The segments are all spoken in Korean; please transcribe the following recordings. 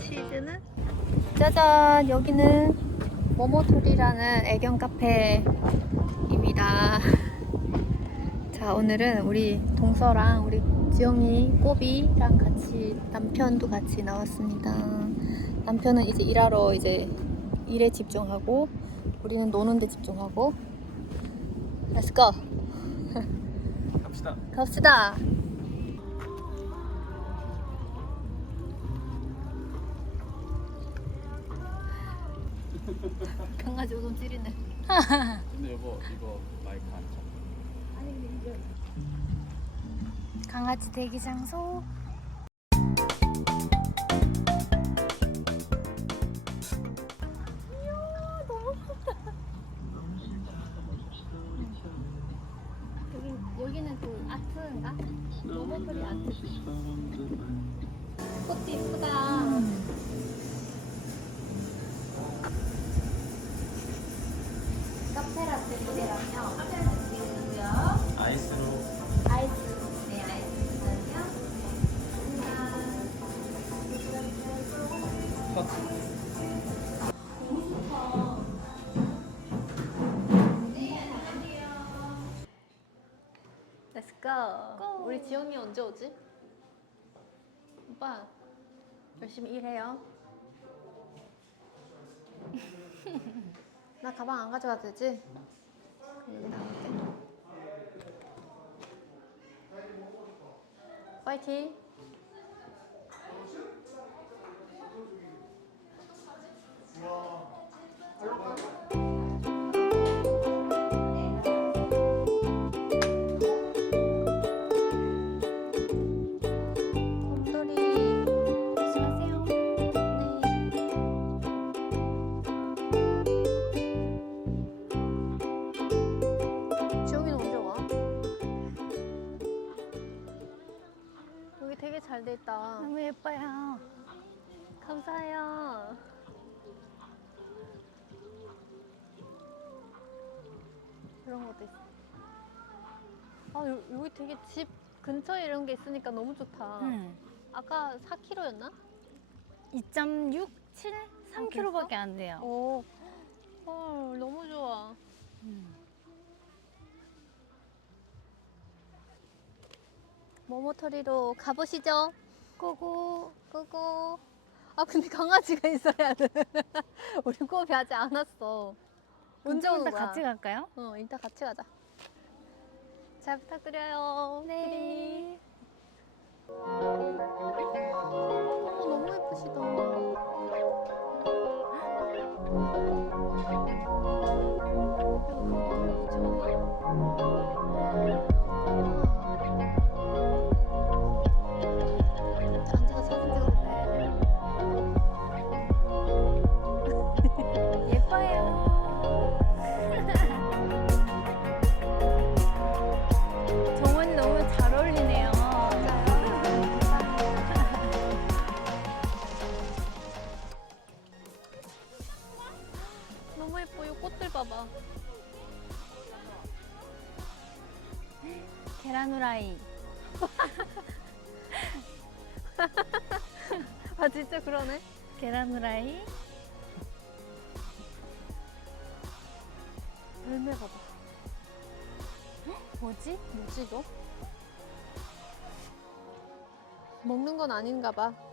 치즈는 짜잔 여기는 모모토리라는 애견 카페입니다. 자 오늘은 우리 동서랑 우리 지영이 꼬비랑 같이 남편도 같이 나왔습니다. 남편은 이제 일하러 이제 일에 집중하고 우리는 노는 데 집중하고 Let's go 갑시다. 갑시다. 강아지 오줌 찌리네. 근데 여보 이거 마이크 안 쳐. 강아지 대기 장소. 이야, 너무 좋다. 여기 여기는 그 아트인가? 로봇들이 아트. 꽃도 이쁘다. 지영이 언제 오지? 오빠 열심히 일해요. 나 가방 안 가져가도 되지? 그럼 담을게. 파이팅. 곰 잘 돼 있다. 너무 예뻐요. 감사해요. 이런 것도 있어. 아, 요, 여기 되게 집 근처에 이런 게 있으니까 너무 좋다. 응. 아까 4kg였나? 2.67? 3kg밖에 안 돼요. 오. 헐, 너무 좋아. 음. 모모토리로 가보시죠. 고고, 고고. 아, 근데 강아지가 있어야 돼. 우리 꼬비 아직 안 왔어. 언제 좀 오는 거야? 같이 갈까요? 어, 이따 같이 가자. 잘 부탁드려요. 네. 어머, 너무 예쁘시다. 앉아서 너무 예뻐. 이 꽃들 봐봐. 계란 후라이. 아, 진짜 그러네. 계란 후라이. 열매 봐봐. 뭐지? 뭐지 이거? 먹는 건 아닌가 봐.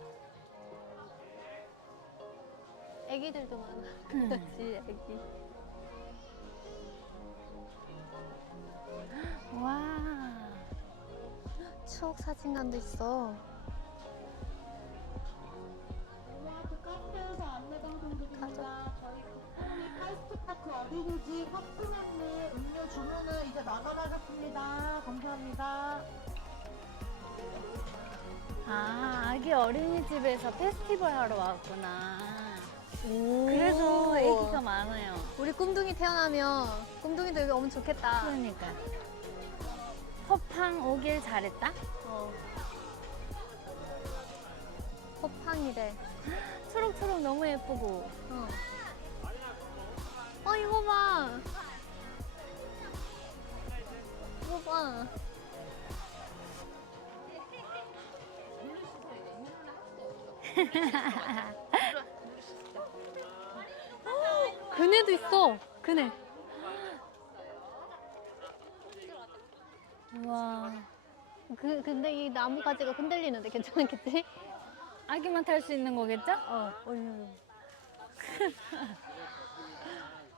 애기들도 많아. 음. 그렇지, 애기. 와. 추억 사진관도 있어. 그 카페에서 안내 방송드립니다. 저희 국뽕이 카이스트파크 어린이집 화품 안내 음료 주문은 이제 마감하겠습니다. 감사합니다. 아, 아기 어린이집에서 페스티벌 하러 왔구나. 오. 그래서 애기가 많아요. 우리 꿈둥이 태어나면 꿈둥이도 여기 오면 좋겠다. 그러니까. 허팡 오길 잘했다? 어. 호팡이래. 초록초록 너무 예쁘고. 어. 어 이거 봐. 이거 봐. 그네도 있어. 그네. 와. 그 근데 이 나무 가지가 흔들리는데 괜찮겠지? 아기만 탈 수 있는 거겠죠? 어. 어휴.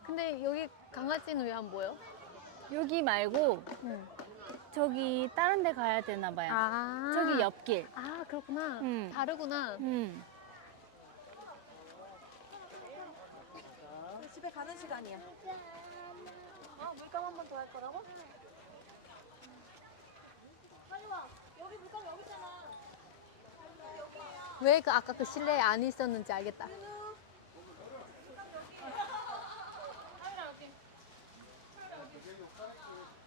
근데 여기 강아지는 왜 안 보여? 여기 말고 응. 저기 다른 데 가야 되나 봐요. 아. 저기 옆길. 아 그렇구나. 응. 다르구나. 음. 집에 가는 시간이야. 아, 물감 한 번 더 할 거라고? 빨리 와. 여기 물감 여기 있잖아. 왜 그 아까 그 실내에 안 있었는지 알겠다.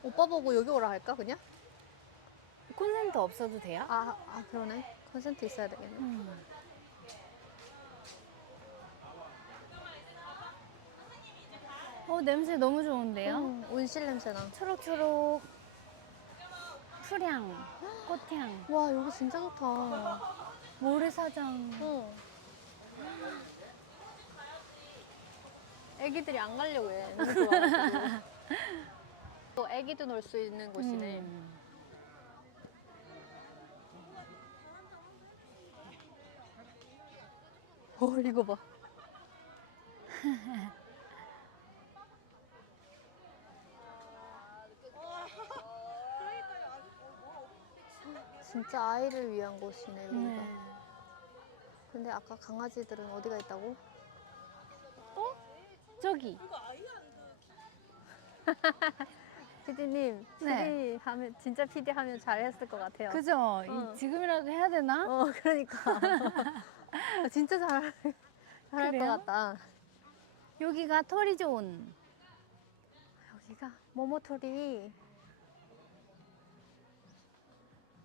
오빠 보고 여기 오라 할까 그냥? 콘센트 없어도 돼요? 아, 아 그러네. 컨센트 있어야 되겠네. 음. 어 냄새 너무 좋은데요? 음, 온실 냄새나. 초록초록 풀향, 꽃향, 와 여기 진짜 좋다. 모래사장. 어. 애기들이 안 가려고 해. 너무 좋아가지고. 또 애기도 놀 수 있는 곳이네. 음. 어 이거 봐. 진짜 아이를 위한 곳이네 여기가. 네. 근데 아까 강아지들은 어디가 있다고? 저기 피디님, 네. PD 하면 진짜 PD 하면 잘했을 것 같아요. 그죠? 어. 이- 지금이라도 해야 되나? 어 그러니까 진짜 잘 잘할 것 그래요? 같다. 여기가 토리 존. 여기가 모모토리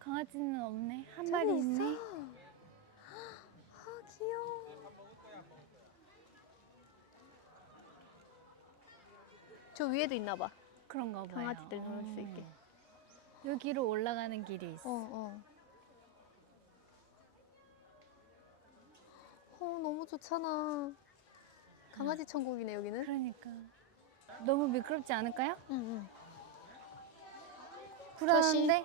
강아지는 없네. 한 저기 마리 있어. 있네. 아 귀여워. 저 위에도 있나 봐. 그런가 봐요. 강아지들 놀 수 있게. 음. 여기로 올라가는 길이 있어. 어, 어. 어, 너무 좋잖아. 강아지 천국이네, 여기는. 그러니까 너무 미끄럽지 않을까요? 응, 응. 불안한데?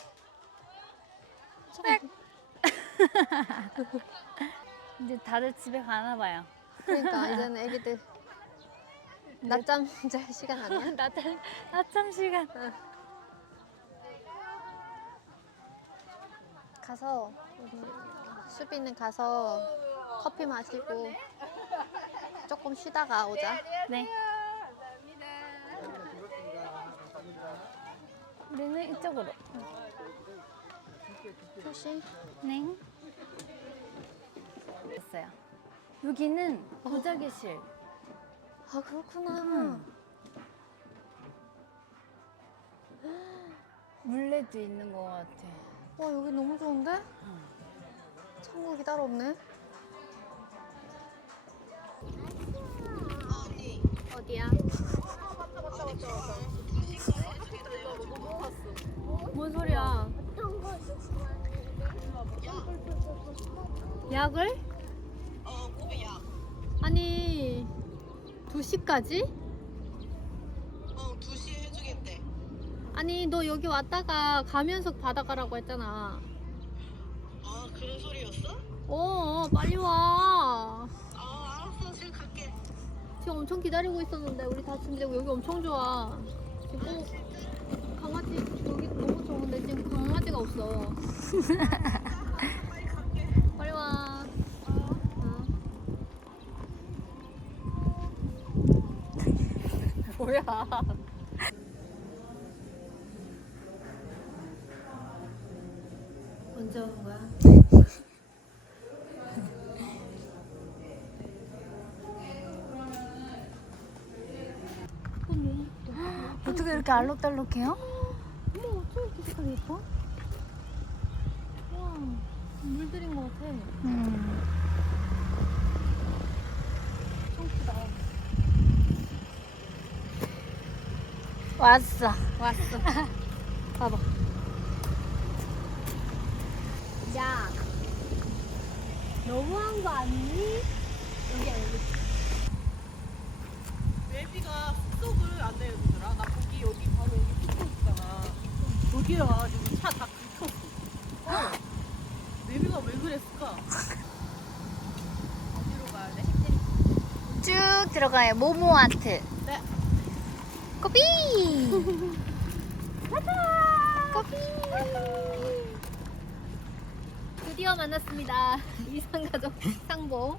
이제 다들 집에 가나 봐요. 그러니까, 이제는 애기들 낮잠 잘 시간 아니야? 낮잠, 낮잠 시간. 가서, 우리 수비는 가서 커피 마시고 조금 쉬다가 오자. 네. 우리는 이쪽으로. 조심. 네. 됐어요. 여기는 보자기실. 아, 그렇구나. 음. 물레도 있는 것 같아. 와, 여기 너무 좋은데? 천국이 따로 없네. 어디야? 뭔 소리야? 약을? 어, 고비야. 아니 2시까지? 어, 2시에 해주겠대. 아니 너 여기 왔다가 가면서 받아가라고 했잖아 아, 그런 소리였어? 어 빨리 와 아, 알았어. 지금 갈게. 지금 엄청 기다리고 있었는데 우리 다 준비되고 여기 엄청 좋아 지금 꼭 강아지 여기 너무 좋은데 지금 강아지가 없어 빨리 와 어. 뭐야 언제 오는 거야? 어떻게 이렇게 알록달록해요? 어머 어쩜 이렇게 색깔 예뻐? 와 물들인 것 같아 음. 엄청 크다 왔어. 왔어 봐봐 야 너무한 거 아니니? 여기야 여기. 웨비가 숙속을 안 내주더라. 나 거기 여기 바로 여기 숙소 있잖아. 여기 와가지고 차 다 긁혔어. 어. 웨비가 왜 그랬을까? 어디로 가야 돼? 쭉 들어가요. 모모 아트. 네. 커피. 커피. 드디어 만났습니다. 이상가족 상봉.